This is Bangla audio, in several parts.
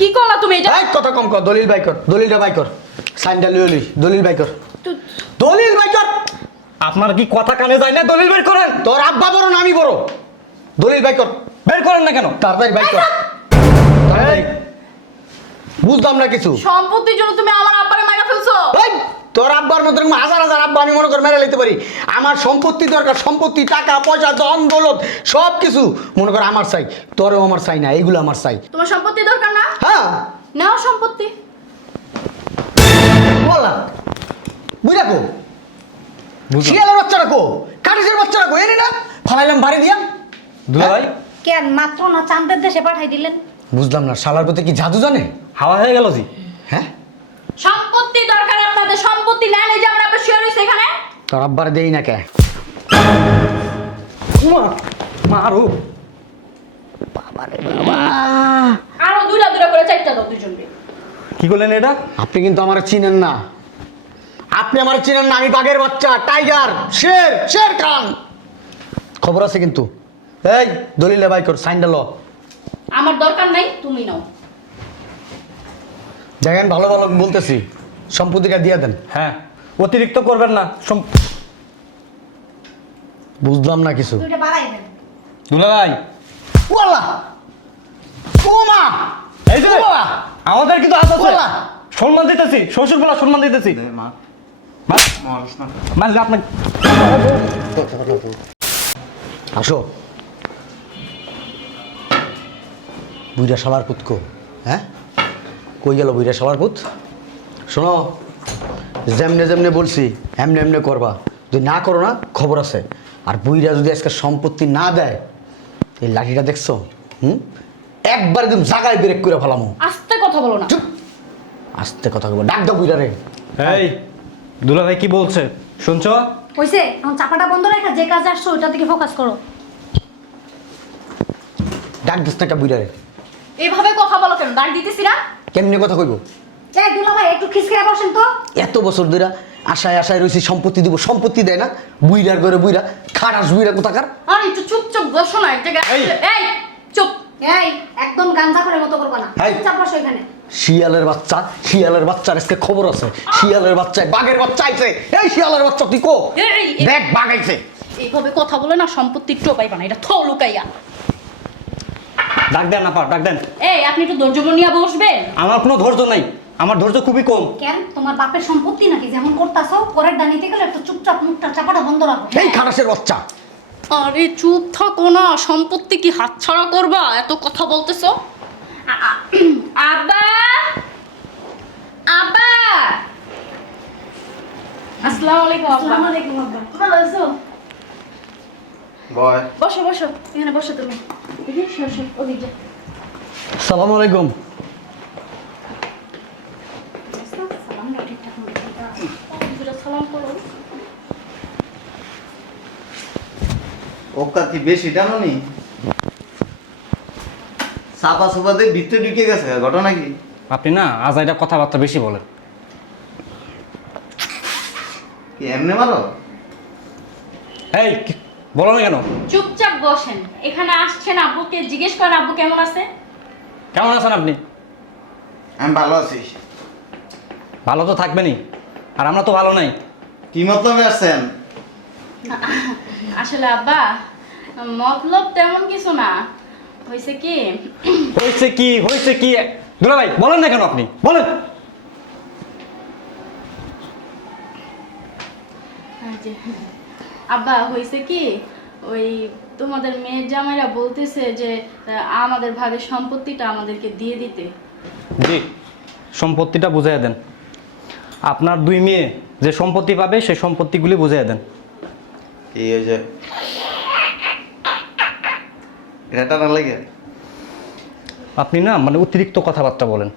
কি করলা তুমি এটা? এই কথা কম কর, দলিল বাই কর, দলিলটা বাই কর, সাইনটা লিওলি, দলিল বাই কর, দলিল বাই কর। আপনার কি কথা কানে যায় না? দলিল বের করেন। তোর আব্বা বড় না আমি বড়? দলিল বাই কর, বের করেন না কেন? তাড়াতাড়ি বাই কর। তাড়াতাড়ি। বুঝলাম না কিছু। সম্পত্তির জন্য তুমি আমার আব্বারে মাইরা ফেলছো। এই, তোর আব্বার মতো এরকম হাজার হাজার আব্বা আমি মনে করে মেরে নিতে পারি। আমার সম্পত্তি দরকার, সম্পত্তি, টাকা পয়সা, ধন দৌলত সব কিছু মনে কর আমার চাই। তোরও আমার চাই না, এইগুলো আমার চাই। তোমার সম্পত্তি দরকার না? হ্যাঁ নাও সম্পত্তি। বললাম বুঝ রাখো, শিয়ালের বাচ্চা রাখো, কাটিসের বাচ্চা রাখো, এনে না ফালাইলাম বাড়ি দিয়া। দুলা ভাই কেন মাত্র না চাঁদের দেশে পাঠাই দিলেন? বুঝলাম না, শালার প্রতি কি জাদু জানে? হাওয়া হয়ে গেল জি। হ্যাঁ, সম্পত্তি দরকার আপনাদের, সম্পত্তি নেন। এই যে আমরা আপনার শুয়ে রয়েছে এখানে। তোর আব্বার দেই না কে? মারো আরো দুইটা দুইটা করে চারটা দাও দুজনকে। কি করলেন এটা? আপনি কিন্তু আমার চিনেন না, আপনি আমার চিনেন না। আমি বাঘের বাচ্চা, টাইগার, শের, শের খান। খবর আছে কিন্তু। এই দলিল বাই কর, সাইনটা ল। আমার দরকার নাই, তুমি নাও। দেখেন ভালো ভালো বলতেছি, সম্পত্তিটা দিয়ে দেন। হ্যাঁ, অতিরিক্ত করবেন না। বুঝলাম না কিছু। দুইটা বাড়াই দেন। দুলা ভাই ওয়াল্লাহ, ও মা, এই যে ওয়াল্লাহ, আমাদের কিন্তু হাত আছে। ওয়াল্লাহ। সম্মান দিতেছি, শ্বশুর বলা সম্মান দিতেছি। মানলে আপনার আসো। বুইরা শালার পুত কো? হ্যাঁ, কই গেল বুইরা শালার পুত? শোনো, যেমনে যেমনে বলছি এমনে এমনে করবা। যদি না করো না খবর আছে। আর বুইরা যদি আজকে সম্পত্তি না দেয়, এই লাঠিটা দেখছো? একবার একদম জাগায় ব্রেক করে ফেলামো। আস্তে কথা বলো না। চুপ, আস্তে কথা বলবো। ডাক দাও বুইরা রে। এই দুলা ভাই কি বলছে শুনছো? হইছে, এখন চাপাটা বন্ধ রেখে যে কাজে আসছো ওইটার দিকে ফোকাস করো। ডাক দিস না কা বুইরা রে? এইভাবে কথা বলো কেন? দাঁড় দিতেছি না। কেমনে কথা কইবো? এই দুলা ভাই একটু খিসকে বসেন তো। এত বছর ধরে আশায় আশায় রয়েছি সম্পত্তি দিব, সম্পত্তি দেয় না। বুইরার করে বুইরা, খারাস বুইরা কোথাকার। আর একটু চুপচাপ বসো না এক জায়গায়। এই চুপ। এই একদম গাঞ্জা করে মতো করবা না। এই। চুপচাপ বসো এখানে। শিয়ালের বাচ্চা, শিয়ালের বাচ্চার আজকে খবর আছে। শিয়ালের বাচ্চায় বাঘের বাচ্চা আইছে। এই শিয়ালের বাচ্চা তুই কো? এই, দেখ বাঘ আইছে। এইভাবে কথা বলে না সম্পত্তি একটু পাইবা না। এটা থো লুকাইয়া। ডাক দেন না, ডাক দেন। এই আপনি একটু ধৈর্য নিয়ে বসবেন। আমার কোনো ধৈর্য নাই, আমার ধৈর্য খুবই কম। কেন তোমার বাপের সম্পত্তি নাকি যেমন করতাছো পরের দানিতে গেলে একটু চুপচাপ মুখটা চাপাটা বন্ধ রাখো। এই খারাসের বাচ্চা। আরে চুপ থাকো না। সম্পত্তি কি হাতছাড়া করবা? এত কথা বলতেছো। আব্বা, আব্বা। আসসালামু আলাইকুম আব্বা। আসসালামু আলাইকুম আব্বা। ভালো আছো? বয় বসো বসো, এখানে বসো তুমি। এদিকে বসো, ওদিকে যাও। সালাম আলাইকুম। সালামটা ঠিকঠাক মতো করো। দুটো সালাম করো। ওকা কি বেশি টানোনি? সাপা সুপা দিয়ে ভিতরে ঢুকে গেছে, ঘটনা কি? আপনি না আজ এটা কথাবার্তা বেশি বলেন। কি এমনি মারো? এই বলো না কেন? চুপচাপ বসেন। এখানে আসছেন, আব্বুকে জিজ্ঞেস করেন আব্বু কেমন আছে। কেমন আছেন আপনি? আমি ভালো আছি। ভালো তো থাকবেনই, আর আমরা তো ভালো নাই। কি মতলবে আসছেন? আসলে আব্বা, মতলব তেমন কিছু না। হয়েছে কি, হয়েছে কি দুলা ভাই বলেন না কেন? আপনি বলেন। আব্বা হয়েছে কি, ওই তোমাদের মেয়ের জামাইরা বলতেছে যে আমাদের ভাগের সম্পত্তিটা আমাদেরকে দিয়ে দিতে। জি, সম্পত্তিটা বুঝাইয়া দেন। আপনার দুই মেয়ে যে সম্পত্তি পাবে সেই সম্পত্তিগুলি বুঝাইয়া দেন। কি হয়েছে? এটা টানা লাগে? আপনি না মানে অতিরিক্ত কথাবার্তা বলেন,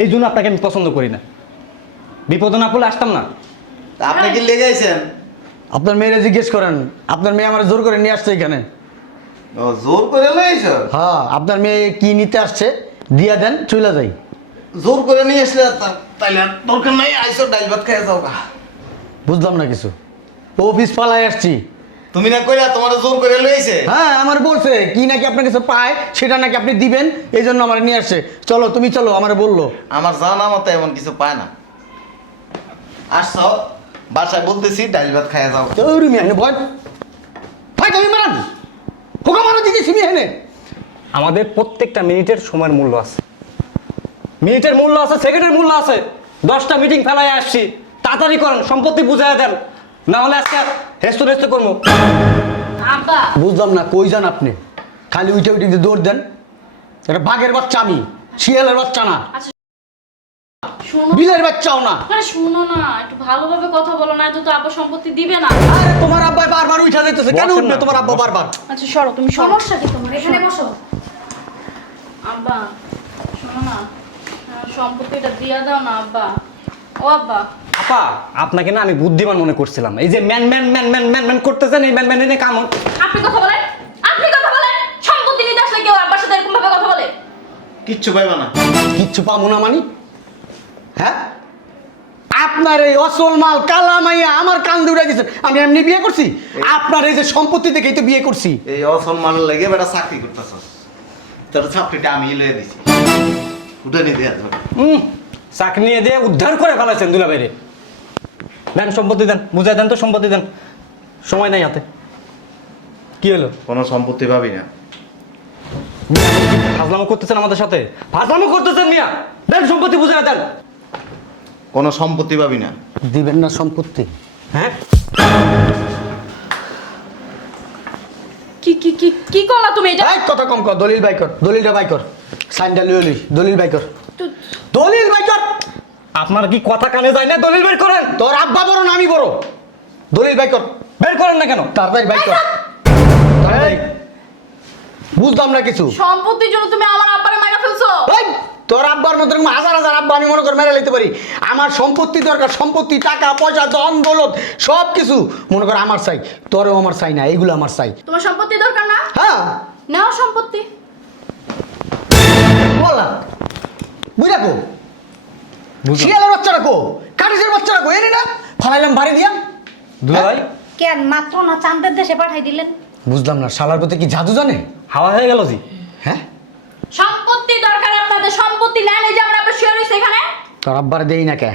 এই জন্য আপনাকে আমি পছন্দ করি না। বিপদে না পড়লে আসতাম না। তা আপনি কি লেগে আইছেন? আপনার মেয়েরা জিজ্ঞেস করেন, আপনার মেয়ে আমার জোর করে নিয়ে আসছে এখানে। ও জোর করে লইছো? হ্যাঁ, আপনার মেয়ে কি নিতে আসছে দিয়া দেন, চলে যাই। জোর করে নিয়ে আসলে তাইলে আর দরকার নাই, আইসো ডাইল ভাত খেয়ে যাও গা। বুঝলাম না কিছু। অফিস পালাই আসছি, তুমি না কইলা তোমার জোর করে লইছে। হ্যাঁ আমার বলছে কি নাকি আপনার কাছে পায় সেটা নাকি আপনি দিবেন, এই জন্য আমার নিয়ে আসছে। চলো তুমি চলো, আমার বললো। আমার জানা মতো এমন কিছু পায় না। আসছো বাসায় বলতেছি ডাল ভাত খাইয়া যাও। তৈরি মেয়ে ভয় ভাই তুমি মারান পোকা মারা দিতেছি মেয়ে। আমাদের প্রত্যেকটা মিনিটের সময়ের মূল্য আছে, মিনিটের মূল্য আছে, সেকেন্ডের মূল্য আছে। 10টা মিটিং ফেলায় আসছি, তাড়াতাড়ি করেন, সম্পত্তি বুঝাইয়া দেন, না হলে আজকে হেস্ত হেস্ত করবো। আব্বা বুঝলাম না কই যান আপনি, খালি উঠে উঠে দৌড় দেন। এটা বাঘের বাচ্চা, আমি শিয়ালের বাচ্চা না, আচ্ছা শোনো, বিলের বাচ্চাও না। আরে শোনো না, একটু ভালোভাবে কথা বলো, না তো আব্বা সম্পত্তি দিবে না। আরে তোমার আব্বা বারবার উঠে যাইতেছে, কেন বসেন উঠবে না, তোমার আব্বা বসেন। বারবার? আচ্ছা সরো, তুমি সরো। সমস্যা কি তোমার? এখানে বসো। আব্বা শোনো না, সম্পত্তিটা দিয়া দাও না আব্বা। ও আব্বা, আপা আপনাকে না আমি বুদ্ধিমান মনে করছিলাম, এই যে man man man man man man করতেছেন, এই ম্যান ম্যান এনে কাম আপনি কথা বলেন, আপনি কথা বলেন। সম্পত্তি নিতে আসলে কেউ আব্বার সাথে এরকম ভাবে কথা বলে? কিচ্ছু পাইবা না। কিচ্ছু পাবো না মানি? হ্যাঁ আপনার এই অসল মাল কালা মাইয়া আমার কান দৌড়াই দিচ্ছেন। আমি এমনি বিয়ে করছি? আপনার এই যে সম্পত্তি দেখেই তো বিয়ে করছি। এই অসম্মানের লেগে বেটা চাকরি করতেছস, তোর চাকরিটা আমি লয়ে দিছি। উঠে নিতে আসো। চাকরি নিয়ে দিয়ে উদ্ধার করে ফেলাইছেন দুলাভাইরে। দেন সম্পত্তি দেন, বুঝাই দেন তো, সম্পত্তি দেন, সময় নাই হাতে। কি হলো? কোনো সম্পত্তি পাবি না। ফাজলামো করতেছেন আমাদের সাথে, ফাজলামো করতেছেন মিয়া। দেন সম্পত্তি বুঝাই দেন। কোনো সম্পত্তি পাবি না। দিবেন না সম্পত্তি? হ্যাঁ কি কি কি কি করলা তুমি এটা? এই কথা কম কর, দলিল বাই কর, দলিলটা বাই কর, সাইনটা লিয়ে লই, দলিল বাই কর, তো- দলিল বাই কর। আপনার কি কথা কানে যায় না? দলিল বের করেন। তোর আব্বা বড় না আমি বড়? দলিল বাই কর, বের করেন না কেন? তাড়াতাড়ি বাই কর, তাড়াতাড়ি। বুঝলাম না কিছু। সম্পত্তির জন্য তুমি আমার আব্বারে মাইরা ফেলছো? এই, তোর আব্বার মতো এরকম হাজার হাজার আব্বা আমি মনে করে মেরে নিতে পারি। আমার সম্পত্তি দরকার, সম্পত্তি, টাকা পয়সা, ধন দৌলত সব কিছু মনে কর আমার চাই। তোরও আমার চাই না, এইগুলো আমার চাই। তোমার সম্পত্তি দরকার না? হ্যাঁ নাও সম্পত্তি। বলা বুঝা কো, শিয়ালের বাচ্চারা কো, কাটিসের বাচ্চারা কো, এনে না ফালাইলাম বাড়ি দিয়া। দুলাভাই কেন মাত্র না চাঁদের দেশে পাঠাই দিলেন? বুঝলাম না, শালার প্রতি কি জাদু জানে? হাওয়া হয়ে গেল জি। হ্যাঁ সম্পত্তি দরকার আপনাদের, সম্পত্তি নেন। এই যে আমরা আবার শিওর হইছি এখানে। তোর আব্বার দেই না কে?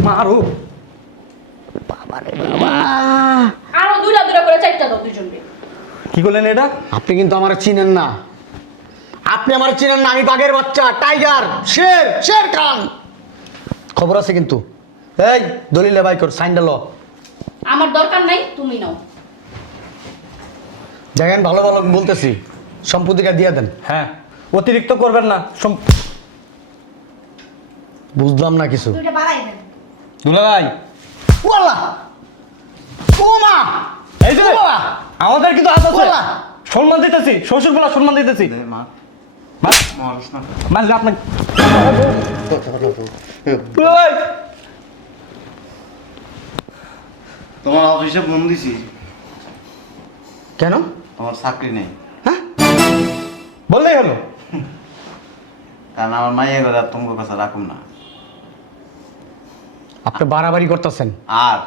মারো। আরো দুইটা দুইটা করে চারটা দাও দুইজনকে। কি করলেন এটা? আপনি কিন্তু আমার চিনেন না, আপনি আমার চিনেন না। আমি বাঘের বাচ্চা, টাইগার, শের, শের খান। খবর আছে কিন্তু। এই দলিলে বাই কর, সাইনটা ল। আমার দরকার নাই, তুমি নাও। দেখেন ভালো ভালো বলতেছি, সম্পত্তিটা দিয়ে দেন। হ্যাঁ অতিরিক্ত করবেন না। বুঝলাম না কিছু। দুইটা বাড়াই দেন। দুলাভাই ওয়াল্লা ও মা, এই যে ও বাবা, আমাদের কিন্তু হাত আছে, বলা। সম্মান দিতেছি, শ্বশুর বলা সম্মান দিতেছি। দে মা, মা- মারিস না। মানলে আপনাকে দুলাভাই তোমার অফিসে ফোন দিছি, কেন? তোমার চাকরি নেই। হ্যাঁ বললেই হলো। কারণ আমার মাইয়া কথা তোমার কাছে রাখুম না। আপনি বাড়াবাড়ি করতেছেন। আর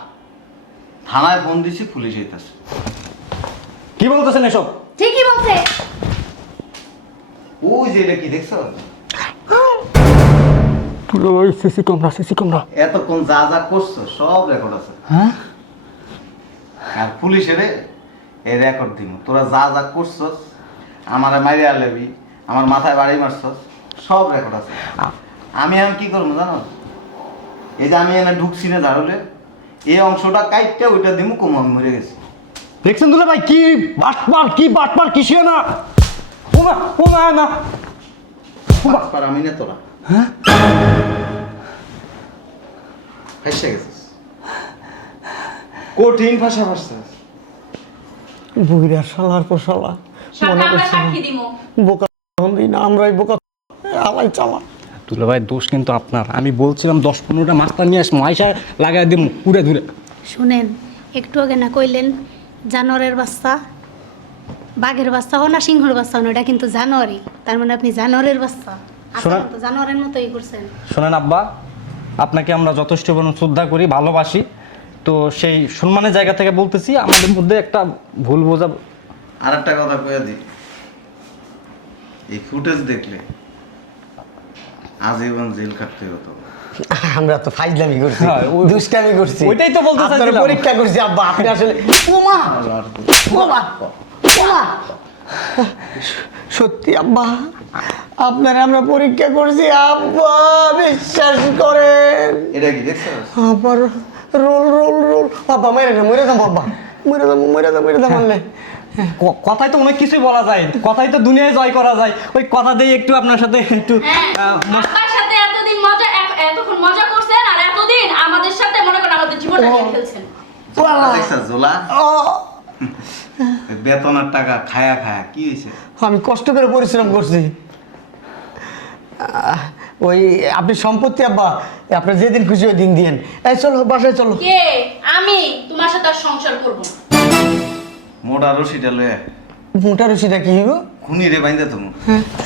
থানায় ফোন দিছি, পুলিশ আইতাছে। কি বলতেছেন এসব? ঠিকই বলছে। ওই যে এটা কি দেখছো? CC camera, CC camera. এতক্ষণ যা যা করছো সব রেকর্ড আছে। হ্যাঁ আর পুলিশের এই রেকর্ড দিব, তোরা যা যা করছস, আমারে মাইরে আলেবি, আমার মাথায় বাড়ি মারছস, সব রেকর্ড আছে। আমি কি করবো জানো? এই যে আমি এনে ঢুকছি না ধারলে, এই অংশটা কাইটটা ওইটা দিমু, কম আমি মরে গেছি। দেখছেন দুলাভাই কি বাটপার, কি বাটপার, কিসে না ওমা ওমা না আর আমি না তোরা হ্যাঁ ফেসে গেছিস, কঠিন ভাষা ভাষছিস। বুইরা শালার পোশালা সাথে আমরা সাক্ষী দিমু। বোকা হন্দি না, আমরাই বোকা আলাই চালা। দুলাভাই দোষ কিন্তু আপনার। আমি বলছিলাম 10-15টা মাস্টার নিয়ে আসবো, আইসা লাগাই দিম উড়ে ধুরে। শুনেন, একটু আগে না কইলেন জানোয়ারের বাচ্চা, বাঘের বাচ্চা হো না সিংহর বাচ্চা হো না, এটা কিন্তু জানোয়ারই। তার মানে আপনি জানোয়ারের বাচ্চা। শোনা- আপনার তো জানোয়ারের মতোই করছেন। শোনেন আব্বা, আপনাকে আমরা যথেষ্ট পরিমাণ শ্রদ্ধা করি, ভালোবাসি, তো সেই সম্মানের জায়গা থেকে বলতেছি আমাদের মধ্যে একটা ভুল বোঝা। আর একটা কথা কয়ে দিই, এই ফুটেজ দেখলে আজীবন জেল কাটতে হতো। আমরা তো ফাইজলামি করছি, হ্যাঁ, দুষ্টামি করছি, ওইটাই তো বলতে আপনার চাইছিলাম। পরীক্ষা করছি আব্বা। আপনি আসলে ওমা ওমা ওমা, সত্যি আব্বা আপনার আমরা পরীক্ষা করছি আব্বা, বিশ্বাস করেন। এটা কি দেখছো? আবার রোল রোল রোল আব্বা, মেরে দাম আব্বা, মেরে দাম আনলে। কথাই তো অনেক কিছুই বলা যায়, কথাই তো দুনিয়ায় জয় করা যায়। ওই কথা দিয়ে একটু আপনার সাথে একটু হ্যাঁ, আপনার সাথে এতদিন মজা, এতক্ষণ মজা করছেন, আর এতদিন আমাদের সাথে মনে করেন আমাদের জীবনটা নিয়ে খেলছেন। দেখছো জোলা? বেতনের টাকা খায়া খায়া কি হয়েছে? আমি কষ্ট করে পরিশ্রম করছি। ওই আপনি সম্পত্তি আব্বা, আপনার যেদিন খুশি ওই দিন দিয়েন। এই চলো বাসায় চলো। কে? আমি তোমার সাথে আর সংসার করব না। মোটা রশিটা লয়ে মোটা রশিটা কি হইব? খুনি রে বাইন্দা তুমি।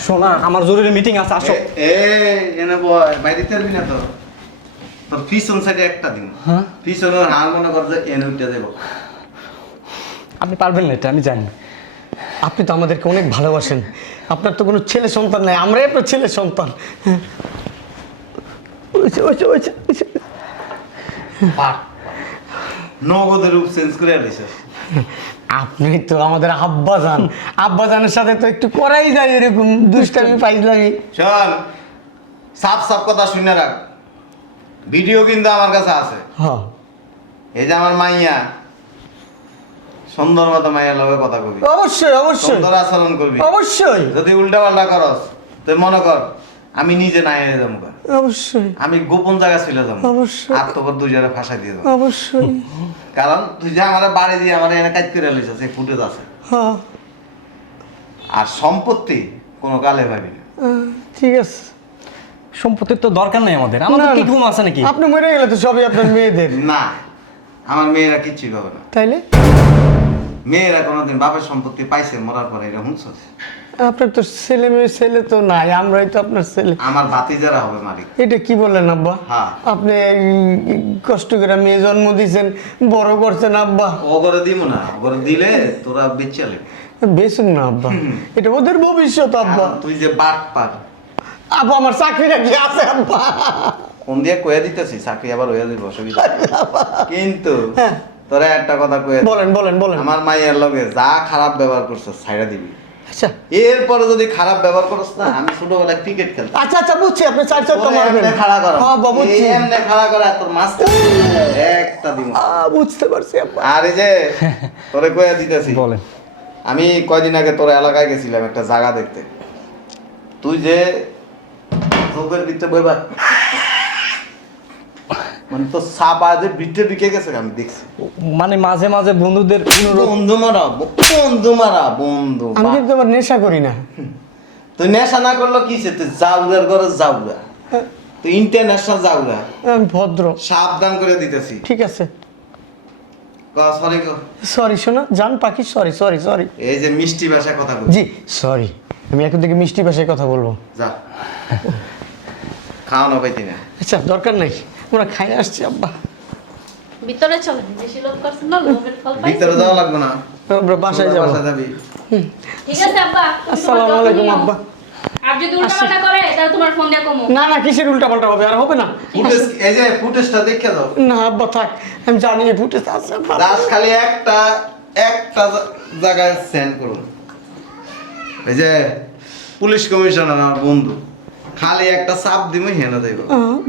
শোনা, আমার জরুরি মিটিং আছে, আসো। এনে বয়, বাইরে তেলবি না তো। তোর পিছন সাইডে একটা দিন। হ্যাঁ? পিছনে হার মনে কর যে এনে উঠে দেব। আপনি পারবেন না, এটা আমি জানি। আপনি তো আমাদেরকে অনেক ভালোবাসেন, আপনার তো কোনো ছেলে সন্তান নাই, আমরাই আপনার ছেলে সন্তান। নগদের রূপ চেঞ্জ করে দিছে। আপনি তো আমাদের আব্বাজানের সাথে তো একটু করাই যায় এরকম দুষ্টামি পাইজলামি। শোন, সাফ সাফ কথা শুনে রাখ, ভিডিও কিন্তু আমার কাছে আছে। হ্যাঁ, এই যে আমার মাইয়া, সুন্দর মতো মাইয়ার লগে কথা কবি, অবশ্যই অবশ্যই সুন্দর আচরণ করবি। অবশ্যই যদি উল্টা পাল্টা করস তুই মনে কর আমি নিজে নাই এনে যাবো, অবশ্যই আমি গোপন জায়গা ছিল যাবো, অবশ্যই। আর তোর দুই জায়গায় ফাঁসাই দিয়ে দেবো। অবশ্যই। কারণ তুই যে আমার বাড়ি দিয়ে আমার এনে কাজ করে লিস, সেই ফুটেজ আছে। হ্যাঁ, আর সম্পত্তি কোনো কালে ভাবি না। ঠিক আছে। সম্পত্তির তো দরকার নেই আমাদের, আমাদের না, কি না। ঘুম আছে নাকি? আপনি মরে গেলে তো সবই আপনার মেয়েদের, না, আমার মেয়েরা কিচ্ছুই পাবে না। তাইলে মেয়েরা কোনোদিন বাপের সম্পত্তি পাইছে মরার পরে, এটা শুনছস? আপনার তো ছেলে তো নাই, আমরাই তো আপনার ছেলে। আমার ভাতিজারা হবে মালিক। এটা কি বললেন আব্বা? হ্যাঁ। আপনি এই কষ্ট করে মেয়ে জন্ম দিয়েছেন, বড় করছেন আব্বা। ও করে দিব না, ও করে দিলে তোরা বেচালে। বেশুন না আব্বা, এটা ওদের ভবিষ্যৎ আব্বা। তুই যে বাট পার, আব্বা আমার চাকরিটা কি আছে আব্বা? কোন দিয়ে কয়ে দিতেছি, চাকরি আবার হয়ে দিব, অসুবিধা নেই। কিন্তু হ্যাঁ। তোরা একটা কথা কয়ে দে, বলেন বলেন বলেন। আমার মাইয়ের লগে যা খারাপ ব্যবহার করছিস ছাইড়া দিবি। আচ্ছা এরপরে যদি খারাপ ব্যবহার করছ না, আমি ছোটবেলায় ক্রিকেট খেলতাম। আচ্ছা আচ্ছা বুঝছি, আপনি চার চারটা ওরে মারবেন। এমনে খাড়া করা, হ্যাঁ আব্বা বুঝছি। এমনে খাড়া করা, তোর মাস্টার একটা দিব। বুঝতে পারছি আব্বা। আর এই যে তোরে কয়ে দিতেছি, বলেন। আমি কয়দিন আগে তোর এলাকায় গেছিলাম একটা জায়গা দেখতে। তুই যে চোখের ভিতরে বইবা, মানে তোর সাপ আজ ভিতরে ঢুকে গেছে, আমি দেখছি। মানে মাঝে মাঝে বন্ধুদের বন্ধু মারা, বন্ধু মারা, বন্ধু। আমি কিন্তু আবার নেশা করি না। তুই নেশা না করলো কিসে? তুই জাউরার ঘরে জাউরা, তুই ইন্টারন্যাশনাল জাউরা। আমি ভদ্র। সাবধান করে দিতেছি। ঠিক আছে, সরি। সরি শোনা জান পাখি, সরি সরি সরি। এই যে মিষ্টি ভাষায় কথা বল। জি সরি, আমি এখন থেকে মিষ্টি ভাষায় কথা বলবো। যা, খাওয়ানো পাইতি না। আচ্ছা দরকার নাই, আমরা খাই আসছি আব্বা। ভিতরে চলেন, বেশি লোভ করছেন না, লোভের ফল ভিতরে পাইছেন। যাওয়া লাগবে না, আমরা বাসায় যাবো। বাসায় যাবি। ঠিক আছে আব্বা, তুমি আসসালামু তোমার আলাইকুম যত্ন নিও। আব্বা। আর যদি উল্টাপাল্টা করে তাহলে তোমার ফোন দিয়ে কমো। না না, কিসের উল্টা পাল্টা হবে? আর হবে না। ফুটেজ, এই যে ফুটেজটা দেখে দাও। না আব্বা থাক, আমি জানি এই ফুটেজ আছে আব্বা। দাস খালি একটা জায়গায় সেন্ড করুন। এই যে পুলিশ কমিশনার আমার বন্ধু, খালি একটা চাপ দিমই হেনা দেব।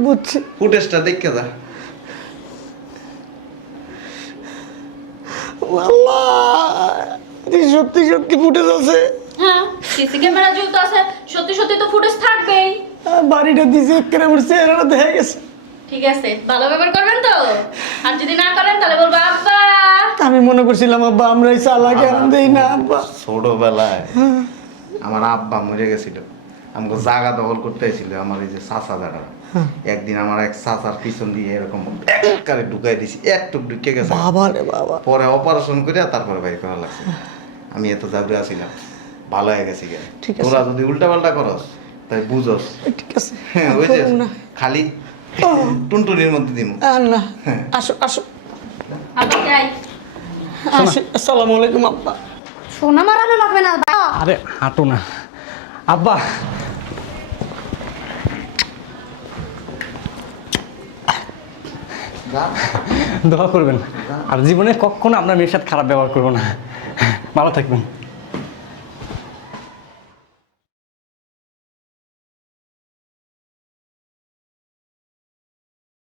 বুঝছি। ফুটেজটা দেখে যা। আল্লাহ, এই সত্যি সত্যি ফুটেজ আছে। হ্যাঁ, সিসি ক্যামেরা যেহেতু আছে, সত্যি সত্যি তো ফুটেজ থাকবেই। বাড়িটা দিছে একেবারে আমার চেহারাটা দেখা গেছে। ঠিক আছে, ভালো ব্যবহার করবেন তো। আর যদি না করেন তাহলে বলবো আব্বা। আমি মনে করছিলাম আব্বা আমরা এই চালাকে দেই না আব্বা। ছোটবেলায় আমার আব্বা মরে গেছিল, আমাকে জায়গা দখল করতে হয়েছিল আমার এই যে চাচা দাঁড়া। একদিন আমার এক চাচার পিছন দিয়ে এরকম একবারে ঢুকাই দিছি, একটু ঢুকে গেছে। বাবা রে বাবা। পরে অপারেশন করে তারপরে বাইর করা লাগছে। আমি এত জাবরে আছিলাম, ভালো হয়ে গেছি গে। ঠিক আছে। তোরা যদি উল্টা পাল্টা করস তাই বুঝস। ঠিক আছে, হ্যাঁ, ওই যে করুন না। খালি টুনটুনির মধ্যে দিমু। না আসো আসো। আব্বা যাই। আসসালামু আলাইকুম আব্বা। সোনা মারানো লাগবে না বাবা। আরে হাঁটো না আব্বা। দোয়া করবেন আর জীবনে কখনো আপনার মেয়ের সাথে খারাপ ব্যবহার করবো না। ভালো থাকবেন।